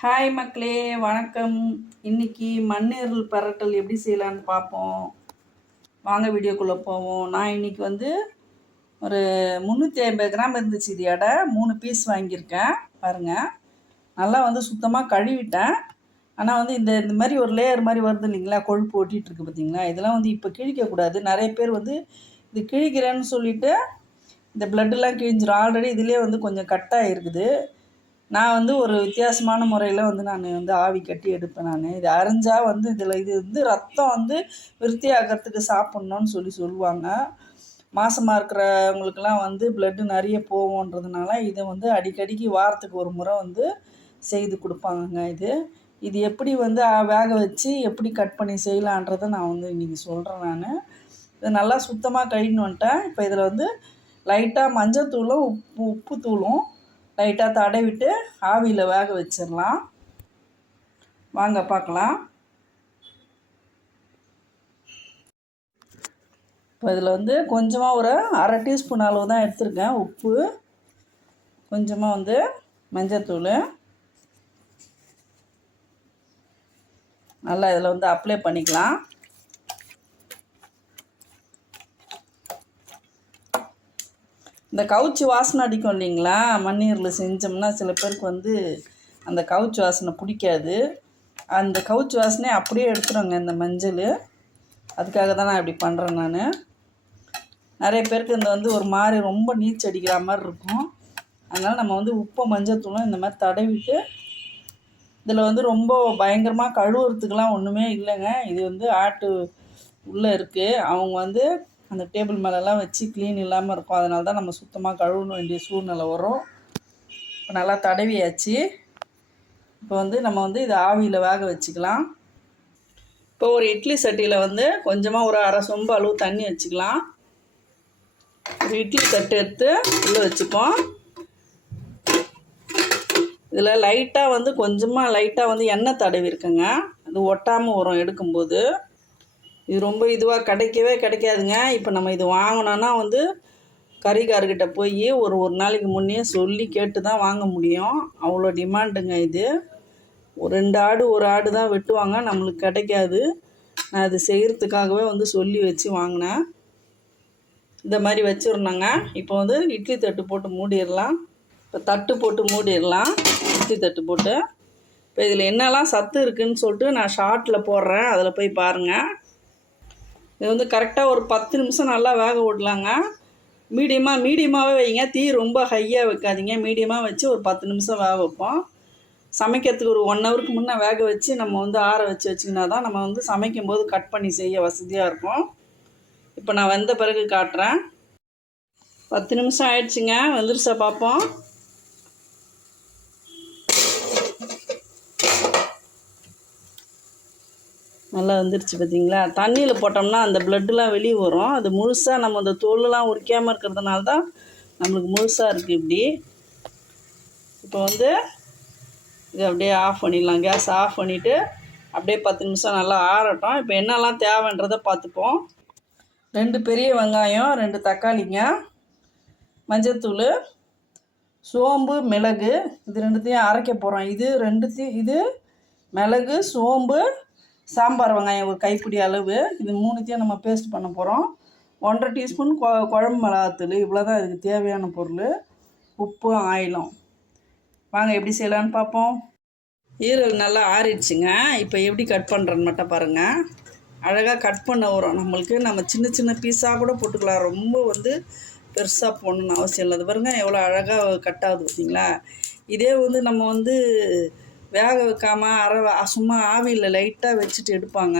Hi மக்களே வணக்கம். இன்னைக்கு மண்ணீரல் பரட்டல் எப்படி செய்யலான்னு பார்ப்போம். வாங்க வீடியோக்குள்ளே போவோம். நான் இன்னைக்கு வந்து ஒரு முந்நூற்றி ஐம்பது கிராம் இருந்துச்சு இது எடை. மூணு பீஸ் வாங்கியிருக்கேன். பாருங்கள் நல்லா வந்து சுத்தமாக கழுவிட்டேன். ஆனால் வந்து இந்த இந்த மாதிரி ஒரு லேயர் மாதிரி வருது இல்லைங்களா? கொழுப்பு ஒட்டிகிட்டு பார்த்தீங்களா இதெல்லாம் வந்து இப்போ கிழிக்கக்கூடாது நிறைய பேர் வந்து இது கிழிக்கிறேன்னு சொல்லிவிட்டு இந்த பிளட்டெல்லாம் கிழிஞ்சிடும் ஆல்ரெடி இதுலேயே வந்து கொஞ்சம் கட்டாக இருக்குது நான் வந்து ஒரு வித்தியாசமான முறையில் வந்து நான் வந்து ஆவி கட்டி எடுப்பேன் நான். இது அரைஞ்சால் வந்து இதில் இது வந்து ரத்தம் வந்து விருத்தியாகிறதுக்கு சாப்பிட்ணுன்னு சொல்லி சொல்லுவாங்க. மாசமாக இருக்கிறவங்களுக்கெல்லாம் வந்து பிளட்டு நிறைய போகுன்றதுனால இதை வந்து அடிக்கடிக்கு வாரத்துக்கு ஒரு முறை வந்து செய்து கொடுப்பாங்கங்க இது. இது எப்படி வந்து வேக வச்சு எப்படி கட் பண்ணி செய்யலான்றதை நான் வந்து இன்றைக்கி சொல்கிறேன் நான். இது நல்லா சுத்தமாக கழின்னு வந்துட்டேன் இப்போ இதில் வந்து லைட்டாக மஞ்சள் தூளும் உப்பு உப்பு தூளும் லைட்டாக தடவிட்டு ஆவியில் வேக வச்சிடலாம். வாங்க பார்க்கலாம். இப்போ இதில் வந்து கொஞ்சமாக ஒரு அரை டீஸ்பூன் அளவு தான் எடுத்திருக்கேன். உப்பு கொஞ்சமாக வந்து மஞ்சத்தூள். நல்லா இதில் வந்து அப்ளை பண்ணிக்கலாம். இந்த கவுச்சி வாசனை அடிக்கும் இல்லைங்களா? மண்ணீரில் செஞ்சோம்னா சில பேருக்கு வந்து அந்த கவுச்சி வாசனை பிடிக்காது. அந்த கவுச்சி வாசனையை அப்படியே எடுத்துருவாங்க இந்த மஞ்சள். அதுக்காக தான் நான் இப்படி பண்ணுறேன் நான். நிறைய பேருக்கு இந்த வந்து ஒரு மாதிரி ரொம்ப நீச்சல் அடிக்கிற மாதிரி இருக்கும். அதனால் நம்ம வந்து உப்பு மஞ்சத்தூளும் இந்த மாதிரி தடவிட்டு இதில் வந்து ரொம்ப பயங்கரமாக கழுவுறதுக்கெலாம் ஒன்றுமே இல்லைங்க. இது வந்து ஆட்டு உள்ளே இருக்குது அவங்க வந்து அந்த டேபிள் மேலெல்லாம் வச்சு க்ளீன் இல்லாமல் இருக்கும். அதனால தான் நம்ம சுத்தமாக கழுவணும் வேண்டிய சூழ்நிலை வரும். இப்போ நல்லா தடவியாச்சு. இப்போ வந்து நம்ம வந்து இதை ஆவியில் வேக வச்சுக்கலாம். இப்போ ஒரு இட்லி சட்டியில் வந்து கொஞ்சமாக ஒரு அரை சொம்பு அளவு தண்ணி வச்சுக்கலாம். ஒரு இட்லி தட்டு எடுத்து உள்ளே வச்சுப்போம். இதில் லைட்டாக வந்து கொஞ்சமாக லைட்டாக வந்து எண்ணெய் தடவி இருக்குங்க அது ஒட்டாமல் வரும் எடுக்கும்போது. இது ரொம்ப இதுவாக கிடைக்கவே கிடைக்காதுங்க. இப்போ நம்ம இது வாங்கினோன்னா வந்து கறிக்காரர்கிட்ட போய் ஒரு ஒரு நாளைக்கு முன்னே சொல்லி கேட்டு தான் வாங்க முடியும். அவ்வளோ டிமாண்டுங்க இது. ஒரு ரெண்டு ஆடு ஒரு ஆடு தான் வெட்டுவாங்க. நம்மளுக்கு கிடைக்காது. நான் அது செய்கிறதுக்காகவே வந்து சொல்லி வச்சு வாங்கினேன். இந்த மாதிரி வச்சுருந்தாங்க. இப்போ வந்து இட்லி தட்டு போட்டு மூடிடலாம். இப்போ தட்டு போட்டு மூடிடலாம். இட்லி தட்டு போட்டு. இப்போ இதில் என்னெல்லாம் சத்து இருக்குதுன்னு சொல்லிட்டு நான் ஷார்ட்டில் போடுறேன். அதில் போய் பாருங்கள் இது வந்து கரெக்டாக ஒரு பத்து நிமிஷம் நல்லா வேக விடலாங்க. மீடியமாக மீடியமாகவே வைங்க. தீ ரொம்ப ஹையாக வைக்காதீங்க. மீடியமாக வச்சு ஒரு பத்து நிமிஷம் வேக வைப்போம். சமைக்கிறதுக்கு ஒரு ஒன் ஹவருக்கு முன்னே வேக வச்சு நம்ம வந்து ஆற வச்சு வச்சிங்கன்னா தான் நம்ம வந்து சமைக்கும் போது கட் பண்ணி செய்ய வசதியாக இருக்கும். இப்போ நான் வந்த பிறகு காட்டுறேன். பத்து நிமிஷம் ஆயிடுச்சுங்க. வந்துருச்சா பார்ப்போம். நல்லா வந்துருச்சு பார்த்தீங்களா தண்ணியில் போட்டோம்னா அந்த ப்ளட்டுலாம் வெளியே வரும். அது முழுசாக நம்ம அந்த தோலெலாம் உரிக்காமல் இருக்கிறதுனால தான் நம்மளுக்கு முழுசாக இருக்குது இப்படி. இப்போ வந்து இது அப்படியே ஆஃப் பண்ணிடலாம். கேஸ் ஆஃப் பண்ணிவிட்டு அப்படியே பத்து நிமிஷம் நல்லா ஆறட்டும். இப்போ என்னெல்லாம் தேவைன்றதை பார்த்துப்போம். ரெண்டு பெரிய வெங்காயம் ரெண்டு தக்காளிங்க மஞ்சத்தூள் சோம்பு மிளகு. இது ரெண்டுத்தையும் அரைக்க போகிறோம் இது ரெண்டுத்தையும் இது மிளகு சோம்பு சாம்பார் வெங்காயம் ஒரு கைப்பிடி அளவு. இது மூணுத்தையும் நம்ம பேஸ்ட் பண்ண போகிறோம் ஒன்றரை டீஸ்பூன் கொ குழம்பு மிளகாத்தூள். இவ்வளோ தான் இதுக்கு தேவையான பொருள். உப்பு ஆயிலும். வாங்க எப்படி செய்யலான்னு பார்ப்போம். ஈரல் நல்லா ஆறிடுச்சுங்க. இப்போ எப்படி கட் பண்ணுறேன்னு மட்டும் பாருங்கள் அழகாக கட் பண்ண வரும். நம்மளுக்கு நம்ம சின்ன சின்ன பீஸாக கூட போட்டுக்கலாம். ரொம்ப வந்து பெருசாக போடணுன்னு அவசியம் இல்லை. அது பாருங்கள் எவ்வளோ அழகாக கட் ஆகுது பார்த்தீங்களா? இதே வந்து நம்ம வந்து வேக வைக்காமல் அரை சும்மா ஆவியில் லைட்டாக வச்சுட்டு எடுப்பாங்க.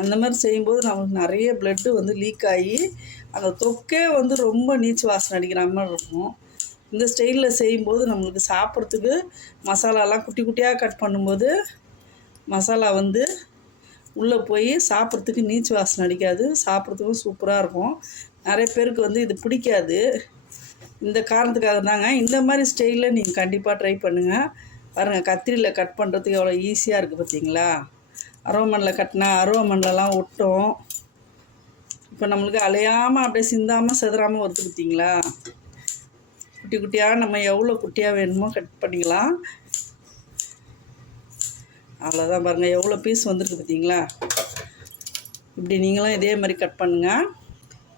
அந்த மாதிரி செய்யும்போது நமக்கு நிறைய ப்ளட்டு வந்து லீக் ஆகி அந்த தொக்கே வந்து ரொம்ப நீச்சு வாசனை அடிக்கிற மாதிரி இருக்கும். இந்த ஸ்டைலில் செய்யும்போது நம்மளுக்கு சாப்பிட்றதுக்கு மசாலாலாம் குட்டி குட்டியாக கட் பண்ணும்போது மசாலா வந்து உள்ளே போய் சாப்பிட்றதுக்கு நீச்சு வாசனை அடிக்காது. சாப்பிட்றதுக்கும் சூப்பராக இருக்கும். நிறைய பேருக்கு வந்து இது பிடிக்காது. இந்த காரணத்துக்காக தாங்க இந்த மாதிரி ஸ்டைலில் நீங்கள் கண்டிப்பாக ட்ரை பண்ணுங்கள் பாருங்கள் கத்திரியில் கட் பண்ணுறதுக்கு எவ்வளோ ஈஸியாக இருக்குது பார்த்தீங்களா அரோமனில் கட்டினா அரோமன்லலாம் ஒட்டும். இப்போ நம்மளுக்கு அலையாமல் அப்படியே சிந்தாமல் செதறாமல் வருது பார்த்தீங்களா குட்டி குட்டியாக நம்ம எவ்வளோ குட்டியாக வேணுமோ கட் பண்ணிக்கலாம். அவ்வளோதான் பாருங்கள் எவ்வளோ பீஸ் வந்திருக்கு பார்த்தீங்களா இப்படி நீங்களும் இதே மாதிரி கட் பண்ணுங்கள்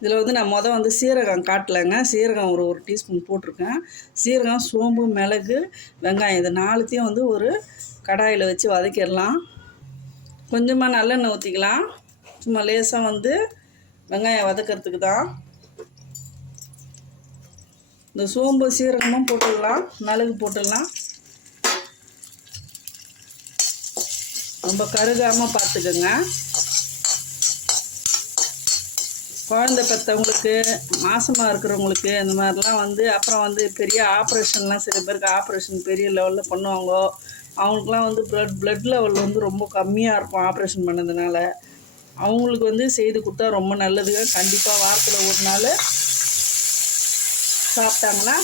இதில் வந்து நான் மொதல் வந்து சீரகம் காட்டலைங்க. சீரகம் ஒரு ஒரு டீஸ்பூன் போட்டிருக்கேன். சீரகம் சோம்பு மிளகு வெங்காயம் இது நாலுத்தையும் வந்து ஒரு கடாயில் வச்சு வதக்கிடலாம். கொஞ்சமாக நல்லெண்ணெய் ஊற்றிக்கலாம் சும்மா லேசாக வந்து வெங்காயம் வதக்கிறதுக்கு தான். இந்த சோம்பு சீரகமும் போட்டுடலாம். மிளகு போட்டுடலாம். ரொம்ப கருகாமல் பார்த்துக்கோங்க. குழந்தை பெற்றவங்களுக்கு மாசமாக இருக்கிறவங்களுக்கு இந்த மாதிரிலாம் வந்து அப்புறம் வந்து பெரிய ஆப்ரேஷன்லாம் சில பேருக்கு ஆப்ரேஷன் பெரிய லெவலில் பண்ணுவாங்க அவங்களுக்குலாம் வந்து ப்ளட் ப்ளட் லெவல் வந்து ரொம்ப கம்மியாக இருக்கும் ஆப்ரேஷன் பண்ணதுனால. அவங்களுக்கு வந்து செய்து கொடுத்தா ரொம்ப நல்லதுங்க கண்டிப்பாக வாரத்தில் ஒரு நாள் சாப்பிட்டாங்கன்னா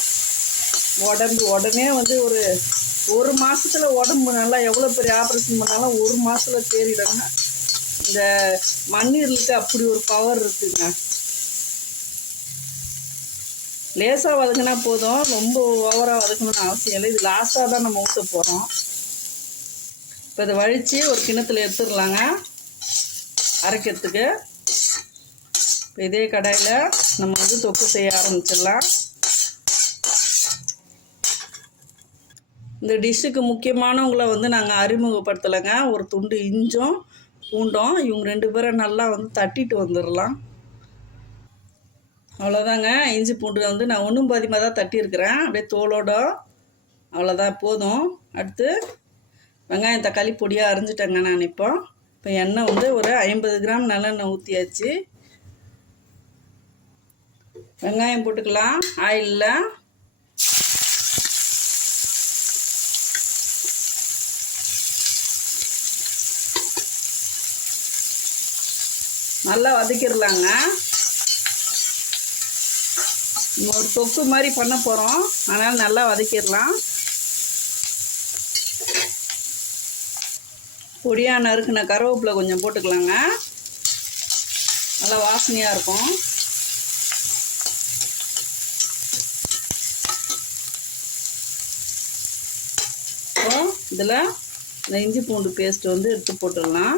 உடம்பு உடனே வந்து ஒரு ஒரு மாதத்தில் உடம்பு நல்லா எவ்வளோ பெரிய ஆப்ரேஷன் பண்ணாலும் ஒரு மாதத்தில் தேறிடுறாங்க இந்த மண்ணீரலுக்கு அப்படி ஒரு பவர் இருக்குங்க. லேசாக வதங்கினா போதும். ரொம்ப ஓவராக வதக்கணும்னு அவசியம் இல்லை. இது லாஸ்ட்டாக தான் நம்ம ஊற்ற போகிறோம் இப்போ இதை வழித்து ஒரு கிணத்துல எடுத்துடலாங்க. அரைக்கிறதுக்கு. இப்போ இதே கடாயில் நம்ம வந்து தொக்கு செய்ய ஆரம்பிச்சிடலாம். இந்த டிஷ்ஷுக்கு முக்கியமானவங்கள வந்து நாங்கள் அறிமுகப்படுத்தலைங்க. ஒரு துண்டு இஞ்சும் பூண்டும். இவங்க ரெண்டு பேரும் நல்லா வந்து தட்டிட்டு வந்துடலாம் அவ்வளோதாங்க இஞ்சி பூண்டு வந்து நான் ஒன்றும் பாதிமாக தான் தட்டியிருக்கிறேன். அப்படியே தோலோட. அவ்வளோதான் போதும். அடுத்து வெங்காயம் தக்காளி பொடியாக அரைஞ்சிட்டேங்க நான் இப்போ. இப்போ எண்ணெய் வந்து ஒரு ஐம்பது கிராம் நல்லெண்ணெய் ஊற்றியாச்சு வெங்காயம் போட்டுக்கலாம். ஆயிலில். நல்லா வதக்கிடலாங்க. ஒரு தொக்கு மாதிரி பண்ண போகிறோம் அதனால் நல்லா வதக்கிடலாம். பொடியாக நறுக்குன கருவேப்பிலை கொஞ்சம் போட்டுக்கலாங்க. நல்லா வாசனையாக இருக்கும். இதில் இந்த இஞ்சி பூண்டு பேஸ்ட் வந்து எடுத்து போட்டுடலாம்.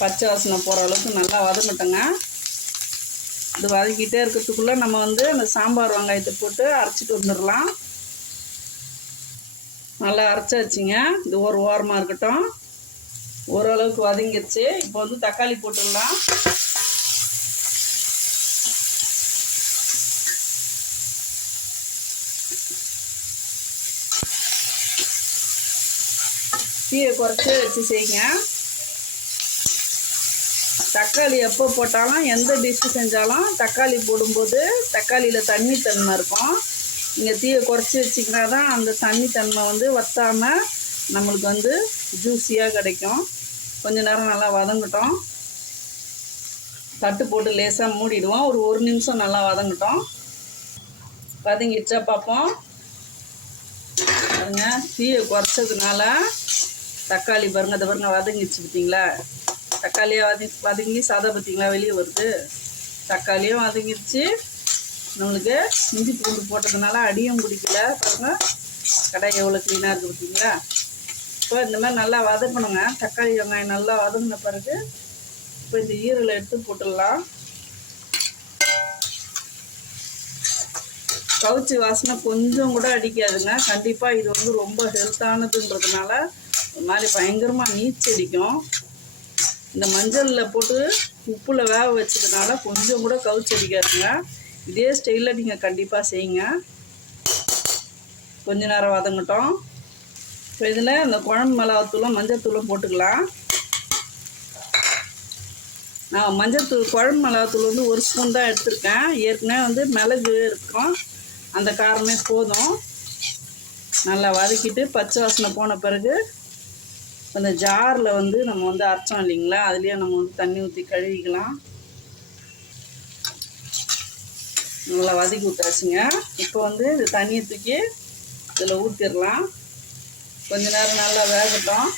பச்சை வாசனை போகிற அளவுக்கு நல்லா வதங்கட்டுங்க. இது வதக்கிட்டே இருக்கிறதுக்குள்ளே நம்ம வந்து அந்த சாம்பார் வெங்காயத்தை போட்டு அரைச்சிட்டு வந்துடலாம். நல்லா அரைச்சாச்சுங்க. இது ஒரு ஓரமாக இருக்கட்டும். ஓரளவுக்கு வதங்கிருச்சு. இப்போ வந்து தக்காளி போட்டுடலாம். தீயை குறைச்சி வச்சு செய்யுங்க. தக்காளி எப்போ போட்டாலும் எந்த டிஷ்ஷு செஞ்சாலும் தக்காளி போடும்போது தக்காளியில் தண்ணி தன்மை இருக்கும். நீங்கள் தீயை குறைச்சி வச்சிங்கன்னா தான் அந்த தண்ணி தன்மை வந்து வற்றாமல் நம்மளுக்கு வந்து ஜூஸியாக கிடைக்கும். கொஞ்ச நேரம் நல்லா வதங்கட்டும். தட்டு போட்டு லேசாக மூடிடுவோம். ஒரு ஒரு நிமிஷம் நல்லா வதங்கட்டும். வதங்கிடுச்சா பார்ப்போம். பாருங்க தீயை குறைச்சதுனால தக்காளி பாருங்க அதை பாருங்க வதங்கிடுச்சு பார்த்தீங்களா? தக்காளியை வதங்கி வதங்கி சாதா பார்த்தீங்களா வெளியே வருது. தக்காளியும் வதங்கிடுச்சு நம்மளுக்கு இஞ்சி பூண்டு போட்டதுனால அடியும் பிடிக்கல. பாருங்கள் கடாய் எவ்வளோ க்ளீனாக இருக்குது பார்த்தீங்களா இப்போ இந்த மாதிரி நல்லா வதக்கணுங்க. தக்காளி வெங்காயம் நல்லா வதங்கின பிறகு இப்போ இந்த ஈரலை எடுத்து போட்டுடலாம். கவுச்சி வாசனை கொஞ்சம் கூட அடிக்காதுங்க. கண்டிப்பாக இது வந்து ரொம்ப ஹெல்த்தானதுன்றதுனால ஒரு மாதிரி பயங்கரமாக நீச்சடிக்கும் இந்த மஞ்சளில் போட்டு உப்பில் வேக வச்சதுனால கொஞ்சம் கூட கவுச்சடிக்காதுங்க இதே ஸ்டைலில் நீங்கள் கண்டிப்பாக செய்யுங்க. கொஞ்ச நேரம் வதங்கட்டும். இப்போ இதில் இந்த குழம்பு மிளகாத்தூளும் மஞ்சத்தூளும் போட்டுக்கலாம். நான் மஞ்சத்தூள் குழம்பு மிளகாத்தூள் வந்து ஒரு ஸ்பூன் தான் எடுத்திருக்கேன். ஏற்கனவே வந்து மிளகு இருக்கும். அந்த காரமே போதும். நல்லா வதக்கிட்டு பச்சை வாசனை போன பிறகு அந்த ஜாரில் வந்து நம்ம வந்து அரைச்சோம் இல்லைங்களா? அதுலேயே நம்ம வந்து தண்ணி ஊற்றி கழுவிக்கலாம். நல்லா வதக்கி விட்டாச்சுங்க. இப்போ வந்து இது தண்ணியை தூக்கி இதில் ஊற்றிடலாம் கொஞ்ச நேரம் நல்லா வேகட்டும்.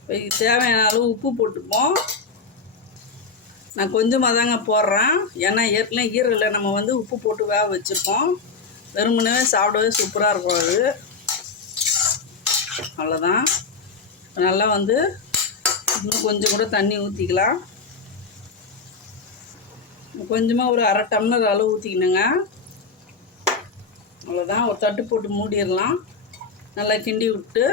இப்போ தேவையான அளவு உப்பு போட்டுப்போம். நான் கொஞ்சமாக தாங்க போடுறேன். ஏன்னா ஏற்கனவே ஈரலில் நம்ம வந்து உப்பு போட்டு வேக வச்சுருக்கோம். வெறுமனே சாப்பிடவே சூப்பராக இருக்கும் அது. அவ்வளோதான் நல்லா வந்து இன்னும் கொஞ்சம் கூட தண்ணி ஊற்றிக்கலாம் கொஞ்சமாக ஒரு அரை டம்ளர் அளவு ஊற்றிக்கணுங்க அவ்வளோதான் ஒரு தட்டு போட்டு மூடிடலாம். நல்லா கிண்டி விட்டு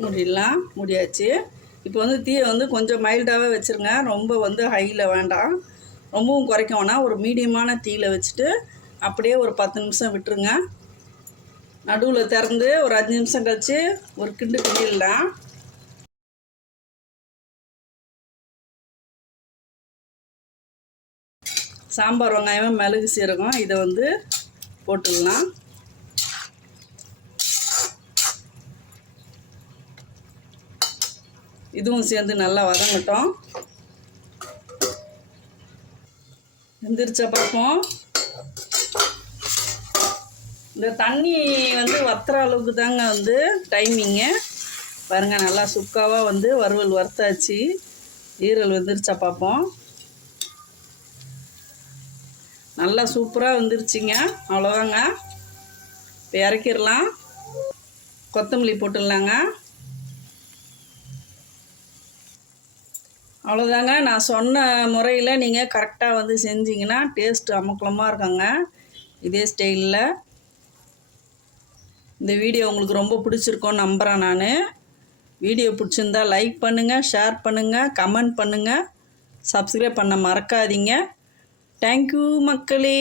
மூடிடலாம் மூடியாச்சு. இப்போ வந்து தீயை வந்து கொஞ்சம் மைல்டாகவே வச்சுருங்க. ரொம்ப வந்து ஹையில் வேண்டாம். ரொம்பவும் குறைக்க வேணாம். ஒரு மீடியமான தீயில் வச்சுட்டு அப்படியே ஒரு பத்து நிமிஷம் விட்டுருங்க. நடுவில் திறந்து ஒரு அஞ்சு நிமிஷம் கழித்து ஒரு கிண்டு கிண்டிடலாம். சாம்பார் வெங்காயம் மிளகு சீரகம் இதை வந்து போட்டுடலாம். இதுவும் சேர்ந்து நல்லா வதங்கட்டும். வெந்திரிச்ச பார்ப்போம் இந்த தண்ணி வந்து வத்துற அளவுக்கு தாங்க வந்து டைமிங்கு பாருங்கள் நல்லா சுக்காவாக வந்து வறுவல் வறுத்தாச்சு. ஈரல் வந்துருச்சா பார்ப்போம் நல்லா சூப்பராக வந்துருச்சுங்க. அவ்வளோதாங்க இப்போ இறக்கிடலாம். கொத்தமல்லி போட்டுடலாங்க. அவ்வளோதாங்க நான் சொன்ன முறையில் நீங்கள் கரெக்டாக வந்து செஞ்சிங்கன்னா டேஸ்ட் அமக்கலமாக இருக்குங்க. இதே ஸ்டைலில் இந்த வீடியோ உங்களுக்கு ரொம்ப பிடிச்சிருக்கோன்னு நம்புகிறேன் நான். வீடியோ பிடிச்சிருந்தா லைக் பண்ணுங்கள் ஷேர் பண்ணுங்கள் கமெண்ட் பண்ணுங்கள் சப்ஸ்கிரைப் பண்ண மறக்காதீங்க. தேங்க்யூ மக்களே.